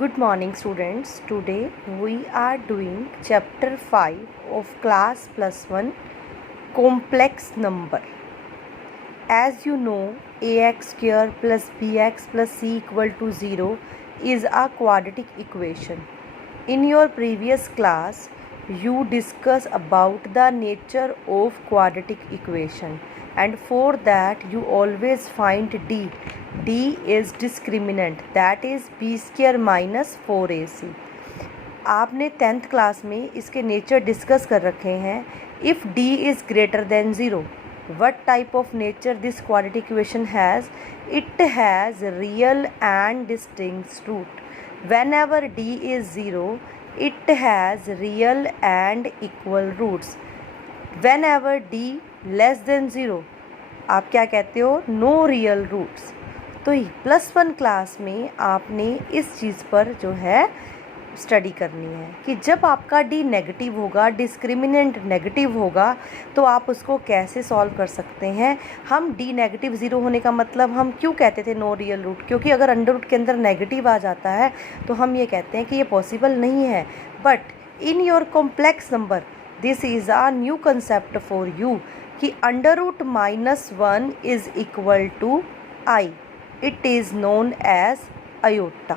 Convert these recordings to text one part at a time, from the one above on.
Good morning students. Today we are doing chapter 5 of class +1 complex number. As you know, ax square plus bx plus c equal to 0 is a quadratic equation. In your previous class, you discuss about the nature of quadratic equation, and for that you always find d. D is discriminant, that is b square minus 4ac. आपने 10th class में इसके nature discuss कर रखे हैं. If d is greater than 0, what type of nature this quadratic equation has? It has real and distinct root. Whenever d is 0, it has real and equal roots. Whenever d less than 0, आप क्या कहते हो? No real roots. तो +1 class में आपने इस चीज़ पर जो है स्टडी करनी है कि जब आपका d नेगेटिव होगा, डिस्क्रिमिनेंट नेगेटिव होगा, तो आप उसको कैसे सॉल्व कर सकते हैं. हम d नेगेटिव 0 होने का मतलब हम क्यों कहते थे नो रियल रूट? क्योंकि अगर अंडर रूट के अंदर नेगेटिव आ जाता है तो हम ये कहते हैं कि ये पॉसिबल नहीं है. But in your complex number this is a new concept for you कि under root -1 is equal to i. It is known as iota.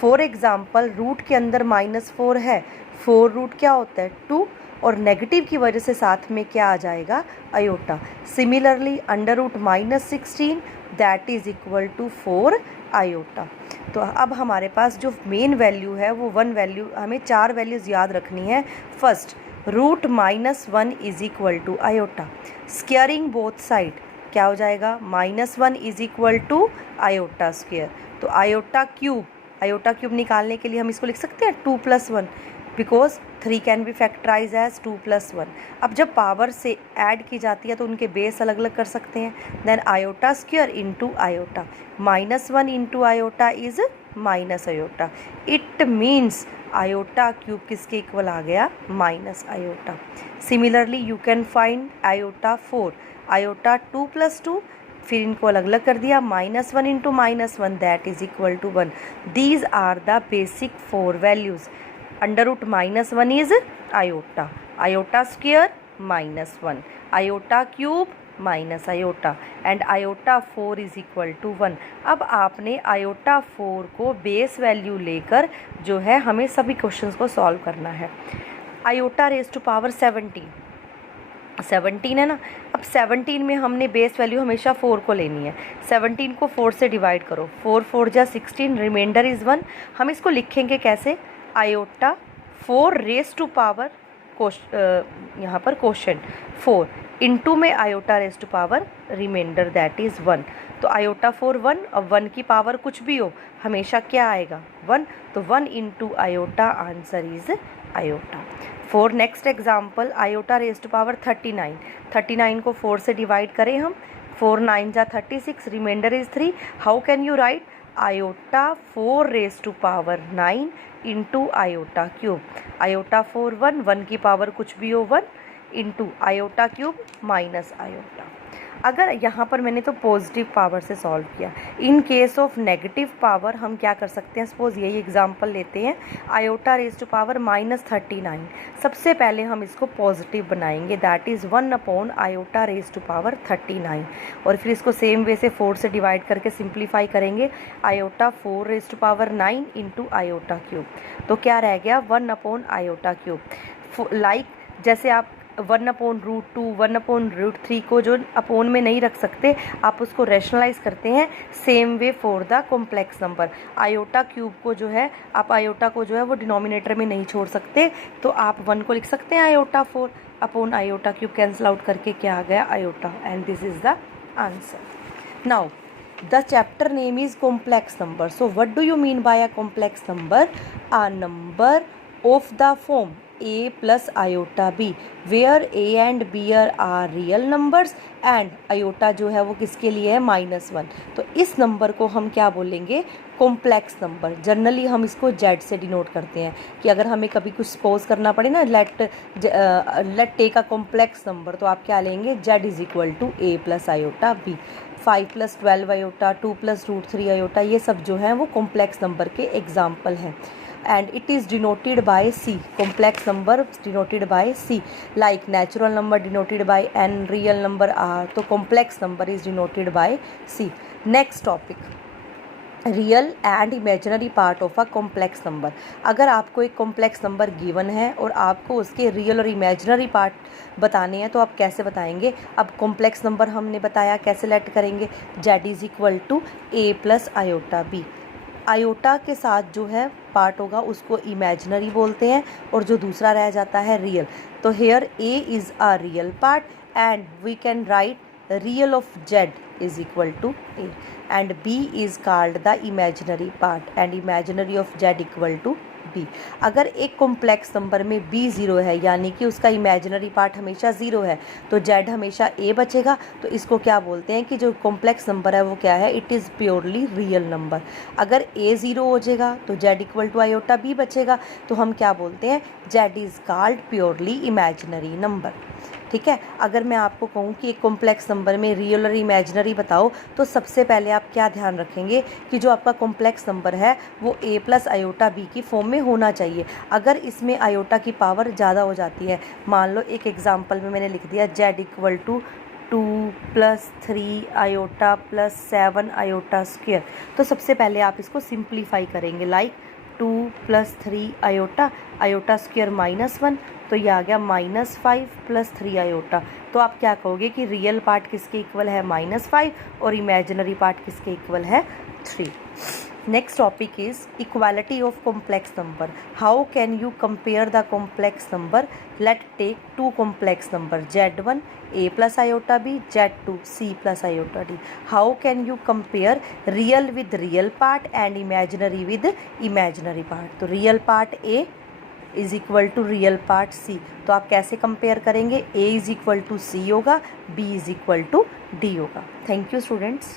For example, root के अंदर -4 है. 4 रूट क्या होता है? 2, और नेगेटिव की वजह से साथ में क्या आ जाएगा? Iota. Similarly under root -16 that is equal to 4 iota. तो अब हमारे पास जो मेन वैल्यू है वो 1 वैल्यू, हमें 4 वैल्यूज़ याद रखनी है. First, root -1 is equal to iota. Squaring both side क्या हो जाएगा? -1 is equal to iota square. तो अयोटा क्यूब निकालने के लिए हम इसको लिख सकते हैं 2 + 1, because 3 can be factorise as 2 + 1. अब जब पावर से ऐड की जाती है तो उनके बेस अलग अलग कर सकते हैं. Then iota square into iota. -1 into iota is minus iota. It means iota cube किसके इक्वल आ गया? Minus iota. Similarly you can find iota 4. Iota 2 + 2, फिर इनको अलग अलग कर दिया. -1 into -1 that is equal to 1. These are the basic 4 values. Under root -1 is iota, iota square -1, iota cube minus iota, and iota 4 is equal to 1. अब आपने aorta 4 को base value लेकर जो है हमें सभी क्वेश्चंस को सॉल्व करना है. अयोटा रेज़ टू पावर 17 है ना. अब 17 में हमने बेस वैल्यू हमेशा 4 को लेनी है. 17 को 4 से डिवाइड करो. 4 4 जा 16, रिमाइंडर इज़ 1. हम इसको लिखेंगे कैसे? अयोटा 4 रेज़ टू पावर यहाँ पर क्वोशेंट 4 इंटू में iota raise to power remainder that is 1. तो अयोटा 4 1, अब 1 की पावर कुछ भी हो हमेशा क्या आएगा? 1. तो 1 into iota, answer is iota. For next example, iota raise to power 39. 39 को 4 से डिवाइड करें हम. 4 9 जा 36, remainder is 3. How can you write? Iota 4 raise to power 9 into iota cube. Iota 4 1 की पावर कुछ भी हो 1 into iota cube minus iota. अगर यहाँ पर मैंने तो पॉजिटिव पावर से सॉल्व किया. In case of negative power हम क्या कर सकते हैं? सपोज यही एग्जांपल लेते हैं. Iota raise to power -39. सबसे पहले हम इसको पॉजिटिव बनाएंगे, that is 1 upon iota raise to power 39, और फिर इसको सेम वे से 4 से डिवाइड करके सिंप्लीफाई करेंगे. Iota 4 raise to power 9 into iota cube. तो क्या रह गया? 1 अपॉन अयोटा क्यूब. लाइक जैसे आप 1/√2 1/√3 को जो अपोन में नहीं रख सकते, आप उसको रैशनलाइज करते हैं. Same way for the complex number. Iota cube को जो है आप अयोटा को जो है वो डिनोमिनेटर में नहीं छोड़ सकते, तो आप 1 को लिख सकते हैं iota 4 upon iota cube. Cancel out करके क्या आ गया? Iota. And this is the answer. Now the chapter name is complex number. So what do you mean by a complex number? A number of the form a plus iota b, where a and b are real numbers and iota जो है वो किसके लिए है? -1. तो इस number को हम क्या बोलेंगे? Complex number. जनरली हम इसको z से डिनोट करते हैं कि अगर हमें कभी कुछ सपोज करना पड़े ना, let take a complex number, तो आप क्या लेंगे? z is equal to a plus iota b. 5 + 12 iota, 2 + √3 iota, ये सब जो हैं वो कॉम्प्लेक्स नंबर के एग्जाम्पल हैं. And it is denoted by C. Complex number denoted by C. Like natural number denoted by N, real number R. तो complex number is denoted by C. Next topic. Real and imaginary part of a complex number. अगर आपको एक complex number given है और आपको उसके real और imaginary part बताने हैं तो आप कैसे बताएंगे. अब कॉम्प्लेक्स नंबर हमने बताया कैसे लेट करेंगे. z is equal to a plus iota b. Iota के साथ जो है पार्ट होगा उसको इमेजिनरी बोलते हैं और जो दूसरा रह जाता है रियल. तो here a is a real part and we can write real of z is equal to a and b is called the imaginary part and imaginary of z equal to b. अगर एक complex number में b zero है यानी कि उसका imaginary part हमेशा zero है तो z हमेशा a बचेगा. तो इसको क्या बोलते हैं कि जो कॉम्प्लेक्स नंबर है वो क्या है, it is purely real number. अगर a ज़ीरो हो जाएगा तो z equal to iota b बचेगा तो हम क्या बोलते हैं, z is called purely imaginary number. ठीक है. अगर मैं आपको कहूँ कि एक कॉम्प्लेक्स नंबर में रियल और इमेजिनरी बताओ तो सबसे पहले आप क्या ध्यान रखेंगे कि जो आपका कॉम्प्लेक्स नंबर है वो a प्लस आयोटा b की फॉर्म में होना चाहिए. अगर इसमें आयोटा की पावर ज़्यादा हो जाती है, मान लो एक एग्जांपल में मैंने लिख दिया z equal to 2 + 3 iota + 7 iota square. तो सबसे पहले आप इसको सिंप्लीफाई करेंगे. लाइक 2 + 3 आयोटा, आयोटा स्क्वायर -1, तो ये आ गया -5 + 3 आयोटा. तो आप क्या कहोगे कि रियल पार्ट किसके इक्वल है, -5, और इमेजिनरी पार्ट किसके इक्वल है, 3. Next topic is equality of complex number. How can you compare the complex number. Let take two complex number z1 a plus iota b, z2 c plus iota d. How can you compare real with real part and imaginary with imaginary part. तो real part a is equal to real part c. तो आप कैसे compare करेंगे, a is equal to c होगा, b is equal to d होगा. Thank you students.